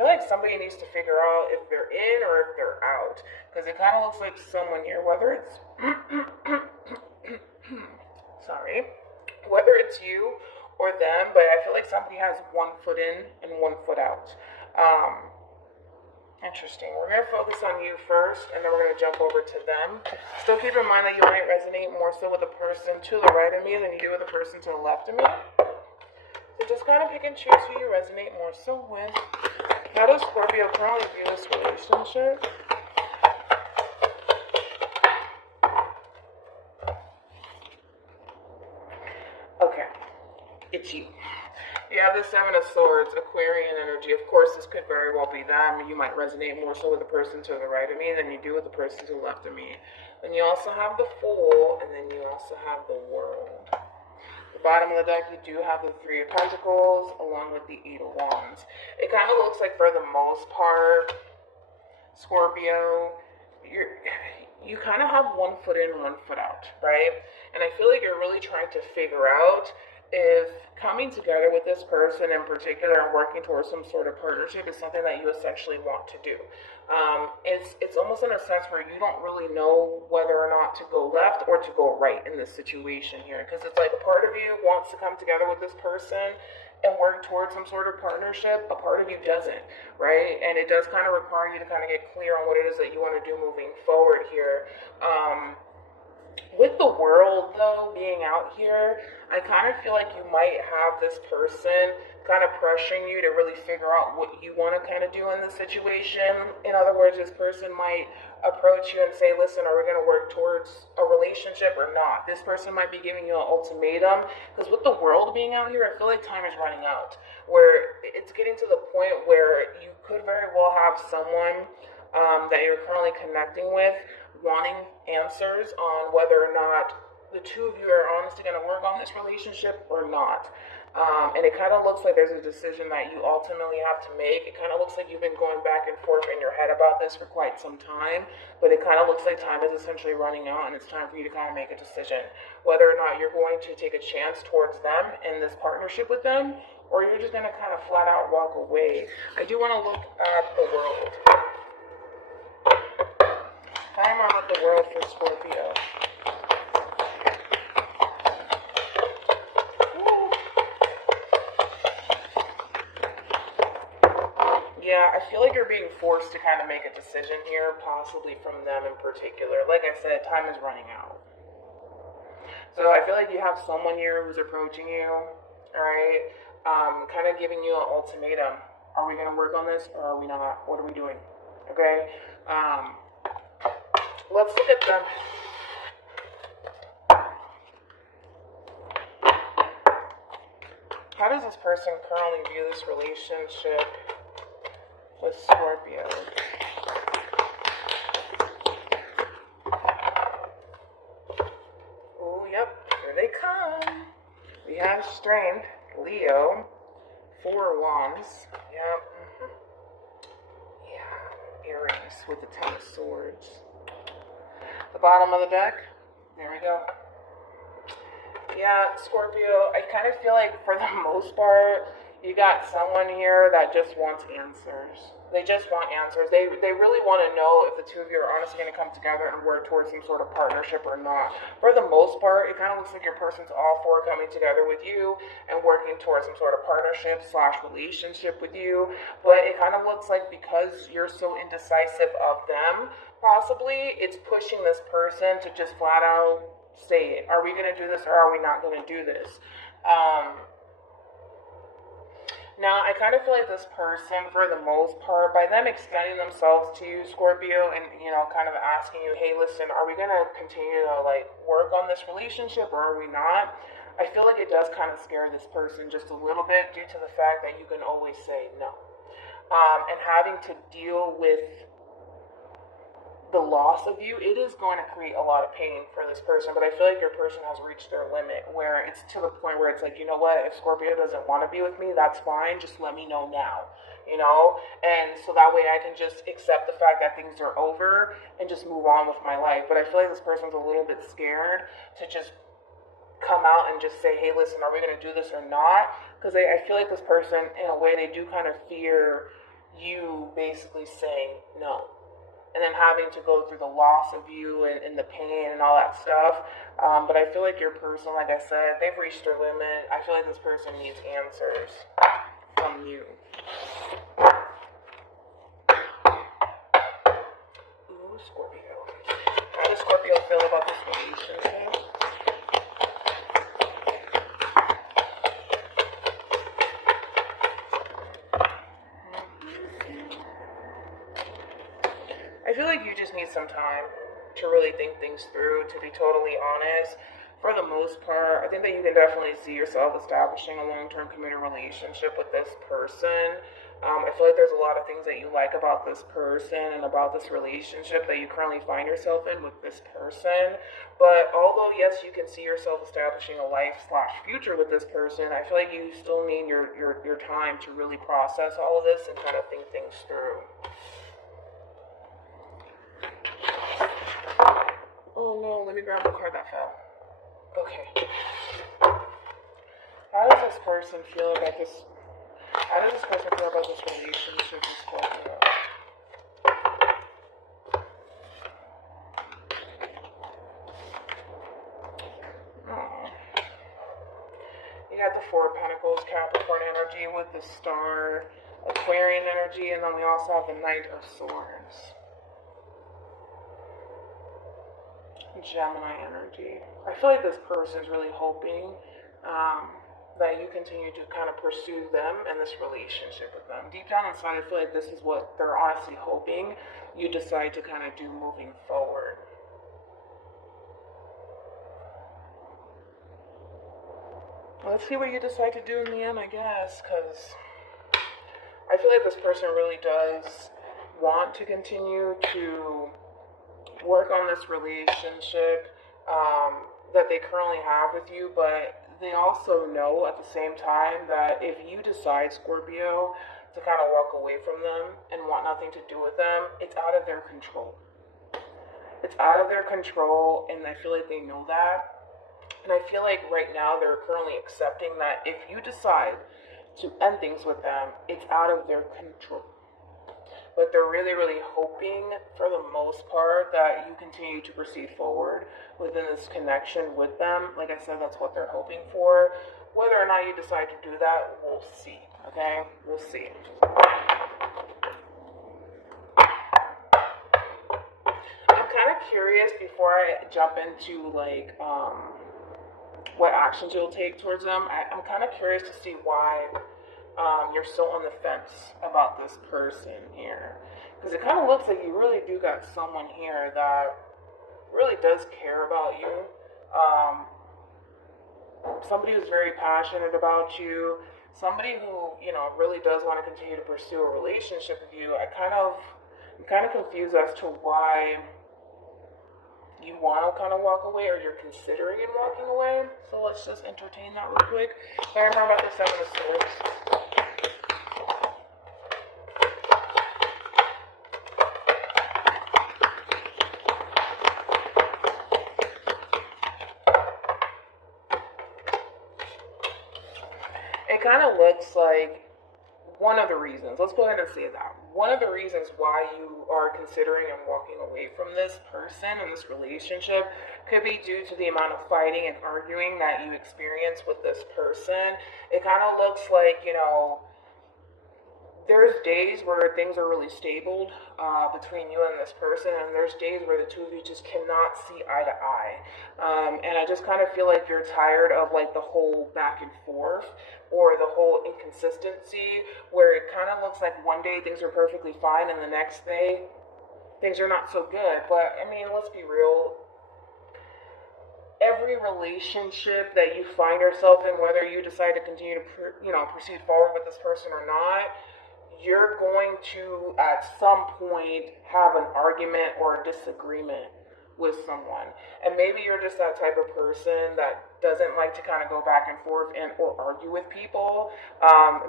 feel like somebody needs to figure out if they're in or if they're out. Because it kind of looks like someone here, whether it's, sorry, whether it's you or them, but I feel like somebody has 1 foot in and 1 foot out. Interesting. We're going to focus on you first, and then we're going to jump over to them. Still keep in mind that you might resonate more so with the person to the right of me than you do with the person to the left of me. So just kind of pick and choose who you resonate more so with. How does Scorpio currently view this relationship? Okay. It's you. You have the Seven of Swords, Aquarian energy. Of course, this could very well be them. You might resonate more so with the person to the right of me than you do with the person to the left of me. Then you also have the Fool, and then you also have the World. The bottom of the deck, you do have the Three of Pentacles, along with the Eight of Wands. It kind of looks like, for the most part, Scorpio, you kind of have 1 foot in, 1 foot out, right? And I feel like you're really trying to figure out if coming together with this person in particular and working towards some sort of partnership is something that you essentially want to do. It's almost in a sense where you don't really know whether or not to go left or to go right in this situation here, because it's like a part of you wants to come together with this person and work towards some sort of partnership, a part of you doesn't, right? And it does kind of require you to kind of get clear on what it is that you want to do moving forward here. With the World, though, being out here, I kind of feel like you might have this person kind of pressuring you to really figure out what you want to kind of do in this situation. In other words, this person might approach you and say, listen, are we going to work towards a relationship or not? This person might be giving you an ultimatum, because with the World being out here, I feel like time is running out, where it's getting to the point where you could very well have someone that you're currently connecting with wanting answers on whether or not the two of you are honestly going to work on this relationship or not. And it kind of looks like there's a decision that you ultimately have to make. It kind of looks like you've been going back and forth in your head about this for quite some time, but it kind of looks like time is essentially running out, and it's time for you to kind of make a decision whether or not you're going to take a chance towards them in this partnership with them, or you're just going to kind of flat out walk away. I do want to look at the World. Time on with the World for Scorpio. Yeah, I feel like you're being forced to kind of make a decision here, possibly from them in particular. Like I said, time is running out. So I feel like you have someone here who's approaching you, alright, kind of giving you an ultimatum. Are we going to work on this or are we not? What are we doing? Okay? Let's look at them. How does this person currently view this relationship with Scorpio? Oh, yep, here they come. We have Strength, Leo, 4 Wands. Yep. Yeah, Aries with the 10 of Swords. The bottom of the deck, there we go. Yeah, Scorpio, I kind of feel like for the most part, you got someone here that just wants answers. They just want answers. They really want to know if the two of you are honestly going to come together and work towards some sort of partnership or not. For the most part, it kind of looks like your person's all for coming together with you and working towards some sort of partnership / relationship with you. But it kind of looks like because you're so indecisive of them, possibly it's pushing this person to just flat out say, are we going to do this or are we not going to do this? Now, I kind of feel like this person, for the most part, by them extending themselves to you, Scorpio, and, you know, kind of asking you, hey, listen, are we going to continue to, like, work on this relationship or are we not? I feel like it does kind of scare this person just a little bit due to the fact that you can always say no. And having to deal with the loss of you, it is going to create a lot of pain for this person, but I feel like your person has reached their limit where it's to the point where it's like, you know what, if Scorpio doesn't want to be with me, that's fine, just let me know now, you know, and so that way I can just accept the fact that things are over and just move on with my life. But I feel like this person's a little bit scared to just come out and just say, hey, listen, are we going to do this or not? Because I feel like this person, in a way, they do kind of fear you basically saying no. And then having to go through the loss of you and the pain and all that stuff. But I feel like your person, like I said, they've reached their limit. I feel like this person needs answers from you. Ooh, Scorpio. How does Scorpio feel about this relationship? I feel like you just need some time to really think things through, to be totally honest. For the most part, I think that you can definitely see yourself establishing a long-term committed relationship with this person. I feel like there's a lot of things that you like about this person and about this relationship that you currently find yourself in with this person. But although, yes, you can see yourself establishing a life/future with this person, I feel like you still need your time to really process all of this and kind of think things through. Oh no, let me grab the card that fell. Okay. How does this person feel about this? How does this person feel about this relationship with Scorpio? Oh. You got the Four of Pentacles, Capricorn energy with the Star, Aquarian energy, and then we also have the Knight of Swords. Gemini energy. I feel like this person's really hoping that you continue to kind of pursue them and this relationship with them. Deep down inside, I feel like this is what they're honestly hoping you decide to kind of do moving forward. Let's see what you decide to do in the end, I guess, because I feel like this person really does want to continue to work on this relationship that they currently have with you, but they also know at the same time that if you decide, Scorpio, to kind of walk away from them and want nothing to do with them, it's out of their control. It's out of their control, and I feel like they know that. And I feel like right now they're currently accepting that if you decide to end things with them, it's out of their control. But they're really, really hoping, for the most part, that you continue to proceed forward within this connection with them. Like I said, that's what they're hoping for. Whether or not you decide to do that, we'll see. Okay? We'll see. I'm kind of curious, before I jump into, like, what actions you'll take towards them, I'm kind of curious to see why you're so on the fence about this person here, because it kind of looks like you really do got someone here that really does care about you, somebody who's very passionate about you, somebody who, you know, really does want to continue to pursue a relationship with you. I'm kind of confused as to why you want to kind of walk away, or you're considering walking away. So let's just entertain that real quick. I remember about the Seven of Swords. It kind of looks like one of the reasons, let's go ahead and say that, one of the reasons why you are considering and walking away from this person and this relationship could be due to the amount of fighting and arguing that you experience with this person. It kind of looks like, you know, there's days where things are really stable between you and this person, and there's days where the two of you just cannot see eye to eye. And I just kind of feel like you're tired of like the whole back and forth, or the whole inconsistency, where it kind of looks like one day things are perfectly fine and the next day things are not so good. But I mean, let's be real. Every relationship that you find yourself in, whether you decide to continue to proceed forward with this person or not, you're going to at some point have an argument or a disagreement with someone. And maybe you're just that type of person that doesn't like to kind of go back and forth and or argue with people.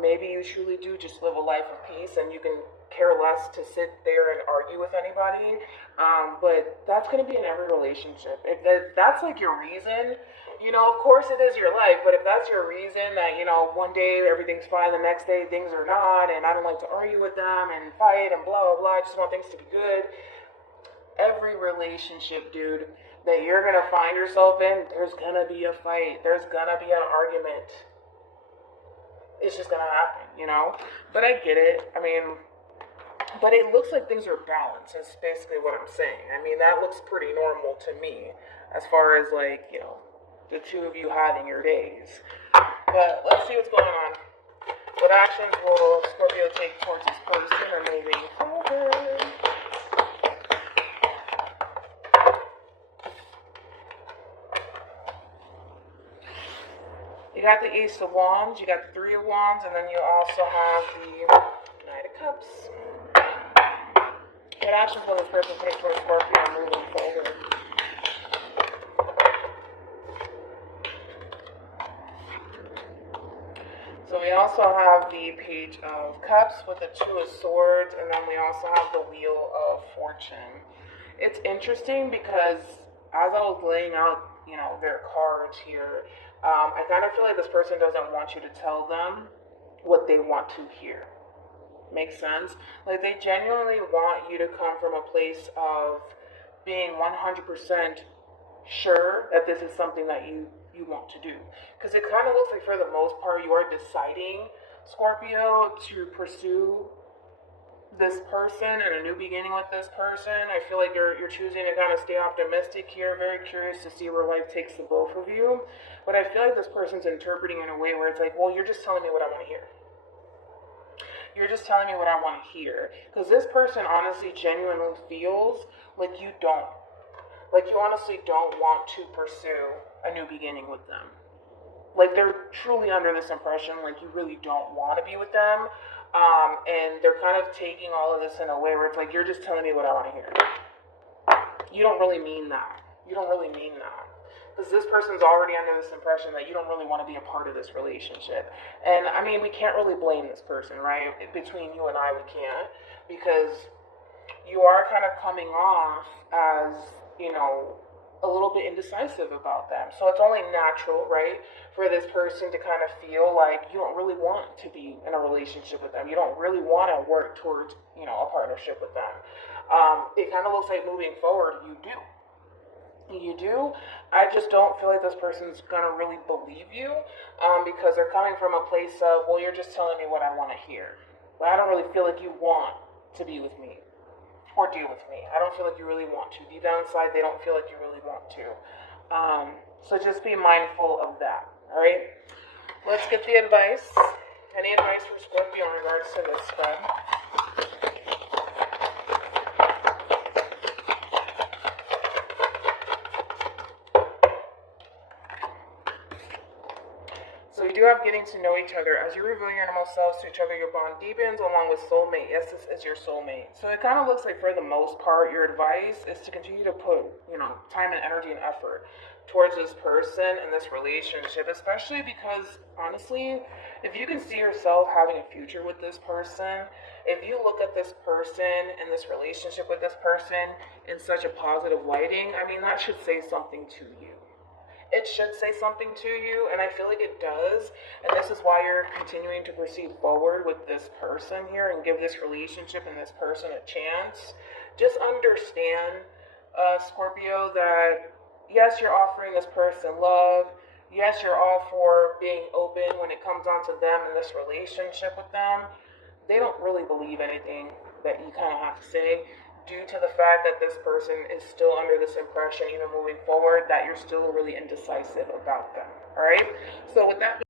Maybe you truly do just live a life of peace, and you can care less to sit there and argue with anybody. But that's going to be in every relationship. If that's like your reason, You know, of course it is your life, but if that's your reason that, you know, one day everything's fine, the next day things are not, and I don't like to argue with them and fight and blah, blah, blah, I just want things to be good. Every relationship, dude, that you're going to find yourself in, there's going to be a fight. There's going to be an argument. It's just going to happen, you know? But I get it. I mean, but it looks like things are balanced, is basically what I'm saying. I mean, that looks pretty normal to me as far as, like, you know, the two of you having your days. But let's see what's going on. What actions will Scorpio take towards this person or moving forward? You got the Ace of Wands, you got the Three of Wands, and then you also have the Knight of Cups. What actions will this person take towards Scorpio moving forward? So we also have the Page of Cups with the Two of Swords, and then we also have the Wheel of Fortune. It's interesting because as I was laying out, you know, their cards here, I kind of feel like this person doesn't want you to tell them what they want to hear. Makes sense? Like, they genuinely want you to come from a place of being 100% sure that this is something that you want to do. Because it kind of looks like, for the most part, you are deciding, Scorpio, to pursue this person and a new beginning with this person. I feel like you're choosing to kind of stay optimistic here. Very curious to see where life takes the both of you. But I feel like this person's interpreting in a way where it's like, well, you're just telling me what I want to hear. You're just telling me what I want to hear. Because this person honestly, genuinely feels like you don't. Like, you honestly don't want to pursue a new beginning with them. Like, they're truly under this impression like you really don't want to be with them. And they're kind of taking all of this in a way where it's like, you're just telling me what I want to hear. You don't really mean that. You don't really mean that. Because this person's already under this impression that you don't really want to be a part of this relationship. And, I mean, we can't really blame this person, right? Between you and I, we can't. Because you are kind of coming off as, you know, a little bit indecisive about them. So it's only natural, right, for this person to kind of feel like you don't really want to be in a relationship with them. You don't really want to work towards, you know, a partnership with them. It kind of looks like moving forward, you do. You do. I just don't feel like this person's going to really believe you because they're coming from a place of, well, you're just telling me what I want to hear. But I don't really feel like you want to be with me or deal with me. I don't feel like you really want to. Deep down inside, they don't feel like you really want to. So just be mindful of that. All right? Let's get the advice. Any advice for Scorpio in regards to this spread? So we do have getting to know each other. As you reveal your innermost selves to each other, your bond deepens along with soulmate. Yes, this is your soulmate. So it kind of looks like, for the most part, your advice is to continue to put, you know, time and energy and effort towards this person and this relationship, especially because, honestly, if you can see yourself having a future with this person, if you look at this person and this relationship with this person in such a positive lighting, I mean, that should say something to you. It should say something to you, and I feel like it does, and this is why you're continuing to proceed forward with this person here and give this relationship and this person a chance. Just understand, Scorpio, that yes, you're offering this person love. Yes, you're all for being open when it comes on to them and this relationship with them. They don't really believe anything that you kind of have to say, due to the fact that this person is still under this impression, even moving forward, that you're still really indecisive about them. All right? So with that